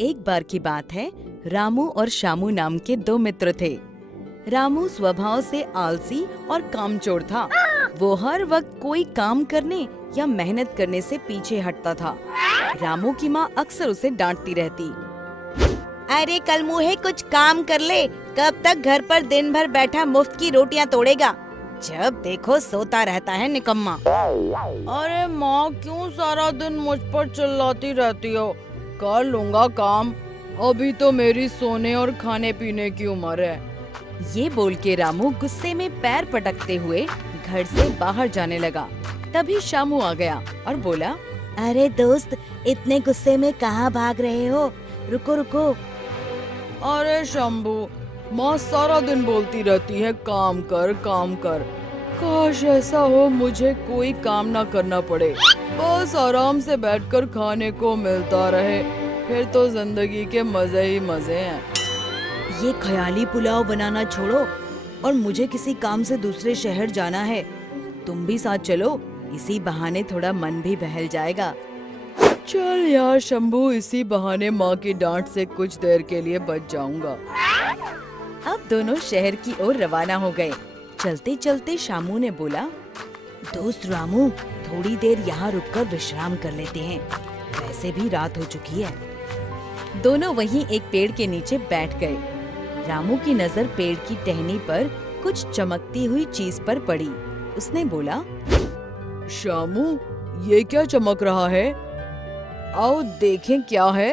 एक बार की बात है, रामू और शामू नाम के दो मित्र थे। रामू स्वभाव से आलसी और कामचोर था। वो हर वक्त कोई काम करने या मेहनत करने से पीछे हटता था। रामू की माँ अक्सर उसे डांटती रहती। अरे कल मुहे कुछ काम कर ले, कब तक घर पर दिन भर बैठा मुफ्त की रोटियां तोड़ेगा, जब देखो सोता रहता है निकम्मा। अरे माँ क्यों सारा दिन मुझ पर चिल्लाती रहती हो, कर लूंगा काम, अभी तो मेरी सोने और खाने पीने की उम्र है। ये बोल के रामू गुस्से में पैर पटकते हुए घर से बाहर जाने लगा। तभी शामू आ गया और बोला, अरे दोस्त, इतने गुस्से में कहाँ भाग रहे हो, रुको रुको। अरे शंभू, माँ सारा दिन बोलती रहती है काम कर काम कर, काश ऐसा हो मुझे कोई काम ना करना पड़े, बस आराम से बैठकर खाने को मिलता रहे, फिर तो जिंदगी के मजे ही मजे हैं। ये ख्याली पुलाव बनाना छोड़ो और मुझे किसी काम से दूसरे शहर जाना है, तुम भी साथ चलो, इसी बहाने थोड़ा मन भी बहल जाएगा। चल यार शंभू, इसी बहाने माँ की डांट से कुछ देर के लिए बच जाऊंगा। अब दोनों शहर की ओर रवाना हो गए। चलते चलते शामू ने बोला, दोस्त रामू, थोड़ी देर यहाँ रुककर विश्राम कर लेते हैं, वैसे भी रात हो चुकी है। दोनों वहीं एक पेड़ के नीचे बैठ गए। रामू की नजर पेड़ की टहनी पर कुछ चमकती हुई चीज पर पड़ी। उसने बोला, शामू, ये क्या चमक रहा है, आओ देखें क्या है।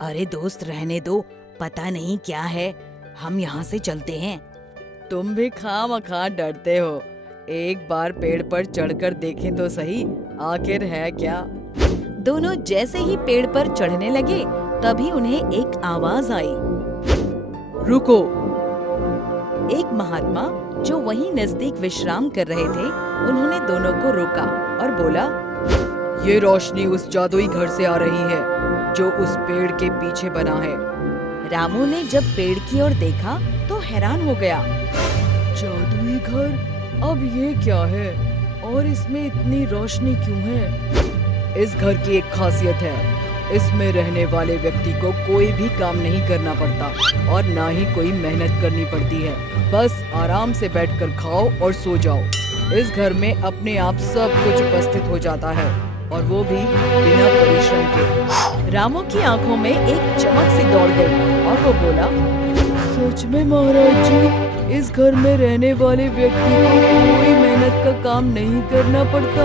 अरे दोस्त रहने दो, पता नहीं क्या है, हम यहाँ से चलते हैं। तुम भी खामखा डरते हो, एक बार पेड़ पर चढ़कर देखें तो सही, आखिर है क्या। दोनों जैसे ही पेड़ पर चढ़ने लगे, तभी उन्हें एक आवाज आई, रुको। एक महात्मा जो वहीं नजदीक विश्राम कर रहे थे, उन्होंने दोनों को रोका और बोला, ये रोशनी उस जादुई घर से आ रही है जो उस पेड़ के पीछे बना है। रामू ने जब पेड़ की ओर देखा तो हैरान हो गया। जादुई घर, अब ये क्या है और इसमें इतनी रोशनी क्यों है? इस घर की एक खासियत है, इसमें रहने वाले व्यक्ति को कोई भी काम नहीं करना पड़ता और ना ही कोई मेहनत करनी पड़ती है, बस आराम से बैठकर खाओ और सो जाओ। इस घर में अपने आप सब कुछ उपस्थित हो जाता है और वो भी बिना परिश्रम के। रामू की आंखों में एक चमक सी दौड़ गई और वो बोला, सच में महाराज जी, इस घर में रहने वाले व्यक्ति को कोई मेहनत का काम नहीं करना पड़ता।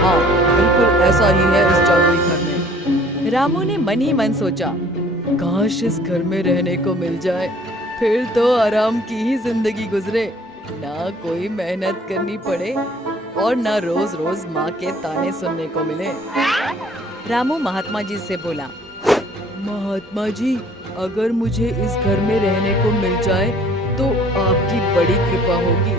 हाँ, बिल्कुल ऐसा ही है इस जादुई घर में। रामू ने मन ही मन सोचा, काश इस घर में रहने को मिल जाए, फिर तो आराम की ही जिंदगी गुजरे, ना कोई मेहनत करनी पड़े और ना रोज रोज माँ के ताने सुनने को मिले। रामू महात्मा जी से बोला, महात्मा जी, अगर मुझे इस घर में रहने को मिल जाए तो आपकी बड़ी कृपा होगी।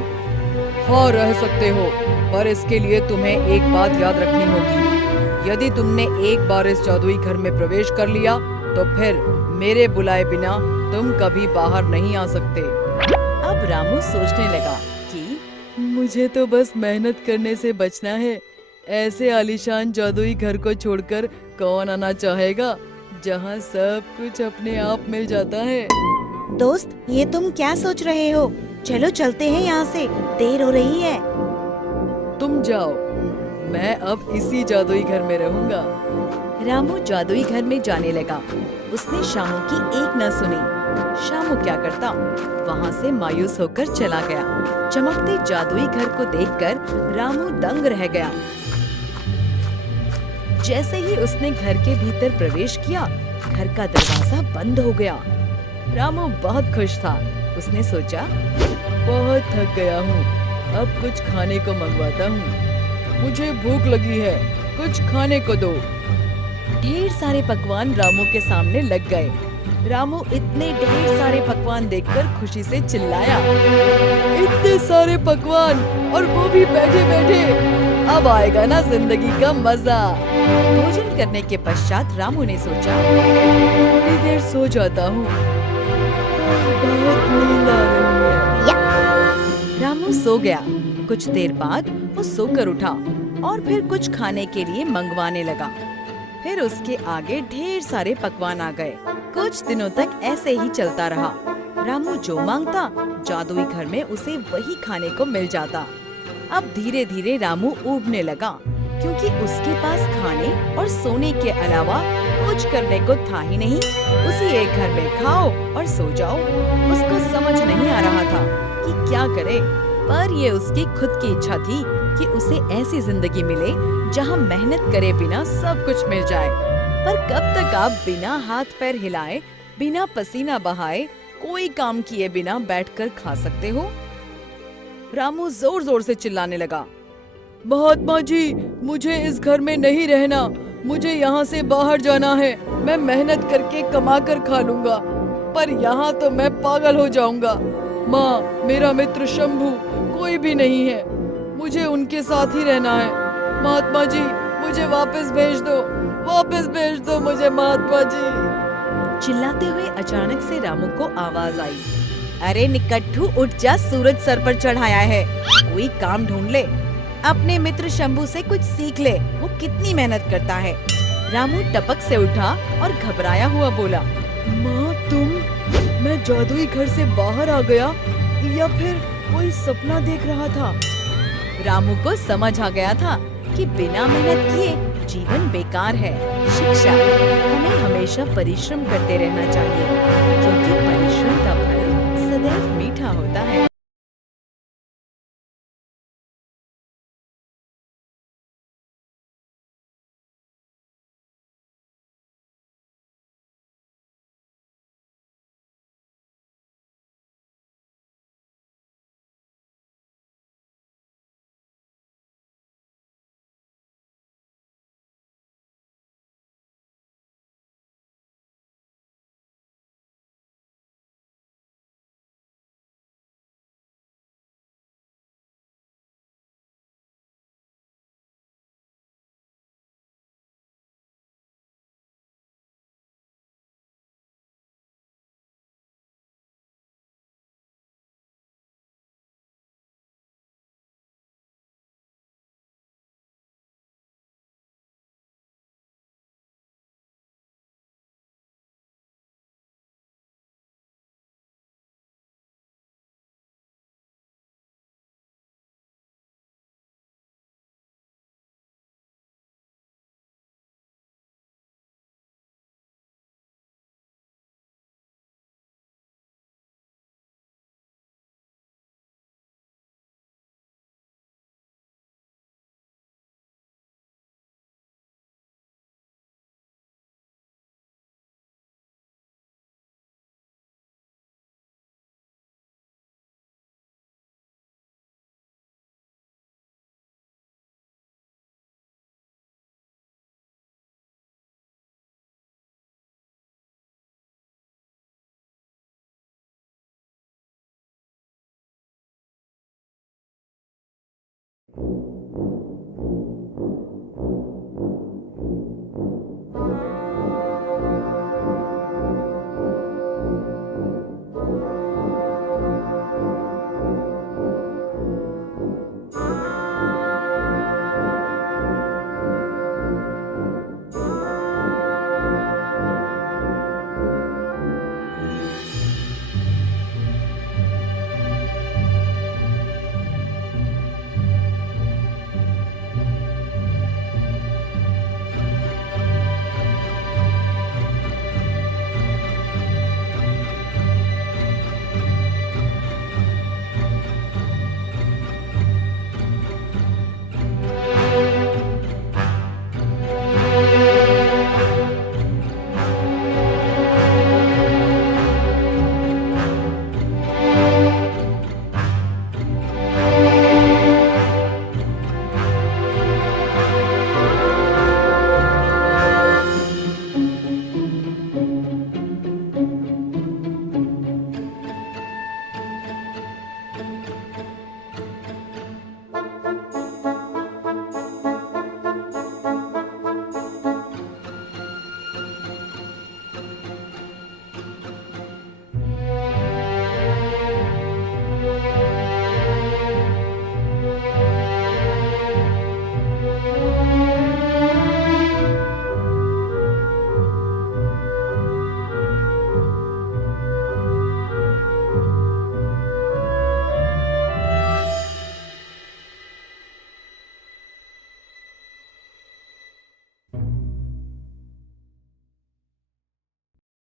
हाँ, रह सकते हो, पर इसके लिए तुम्हें एक बात याद रखनी होगी, यदि तुमने एक बार इस जादुई घर में प्रवेश कर लिया तो फिर मेरे बुलाए बिना तुम कभी बाहर नहीं आ सकते। अब रामू सोचने लगा कि मुझे तो बस मेहनत करने से बचना है, ऐसे आलीशान जादुई घर को छोड़कर कौन आना चाहेगा जहाँ सब कुछ अपने आप मिल जाता है। दोस्त, ये तुम क्या सोच रहे हो, चलो चलते हैं यहाँ से, देर हो रही है। तुम जाओ, मैं अब इसी जादुई घर में रहूंगा। रामू जादुई घर में जाने लगा। उसने शामू की एक न सुनी। शामू क्या करता, वहाँ से मायूस होकर चला गया। चमकते जादुई घर को देखकर रामू दंग रह गया। जैसे ही उसने घर के भीतर प्रवेश किया, घर का दरवाजा बंद हो गया। रामू बहुत खुश था। उसने सोचा, बहुत थक गया हूँ, अब कुछ खाने को मंगवाता हूँ, मुझे भूख लगी है, कुछ खाने को दो। ढेर सारे पकवान रामू के सामने लग गए। रामू इतने ढेर सारे पकवान देखकर खुशी से चिल्लाया, इतने सारे पकवान और वो भी बैठे बैठे, अब आएगा ना जिंदगी का मजा। भोजन करने के पश्चात रामू ने सोचा, थोड़ी देर सो जाता हूँ, बहुत नींद आ रही है। रामू सो गया। कुछ देर बाद वो सोकर उठा और फिर कुछ खाने के लिए मंगवाने लगा। फिर उसके आगे ढेर सारे पकवान आ गए। कुछ दिनों तक ऐसे ही चलता रहा। रामू जो मांगता जादुई घर में उसे वही खाने को मिल जाता। अब धीरे धीरे रामू ऊबने लगा, क्योंकि उसके पास खाने और सोने के अलावा कुछ करने को था ही नहीं। उसी एक घर में खाओ और सो जाओ। उसको समझ नहीं आ रहा था कि क्या करे, पर ये उसकी खुद की इच्छा थी कि उसे ऐसी जिंदगी मिले जहाँ मेहनत करे बिना सब कुछ मिल जाए। पर कब तक आप बिना हाथ पैर हिलाए, बिना पसीना बहाए, कोई काम किए बिना बैठकर खा सकते हो? रामू जोर जोर से चिल्लाने लगा, महात्मा जी, मुझे इस घर में नहीं रहना, मुझे यहाँ से बाहर जाना है। मैं मेहनत करके कमा कर खा लूंगा, पर यहाँ तो मैं पागल हो जाऊंगा। माँ, मेरा मित्र शंभू कोई भी नहीं है, मुझे उनके साथ ही रहना है। महात्मा जी, मुझे वापस भेज दो मुझे, महात्मा जी। चिल्लाते हुए अचानक से रामू को आवाज आई, अरे निकट्ठू, उठ जा, सूरज सर पर चढ़ाया है, कोई काम ढूंढ ले। अपने मित्र शंभू से कुछ सीख ले, वो कितनी मेहनत करता है। रामू टपक से उठा और घबराया हुआ बोला, माँ तुम, मैं जादुई घर से बाहर आ गया या फिर कोई सपना देख रहा था? रामू को समझ आ गया था कि बिना मेहनत किए जीवन बेकार है। शिक्षा, हमें हमेशा परिश्रम करते रहना चाहिए, क्योंकि परिश्रम का फल सदैव मीठा होता है।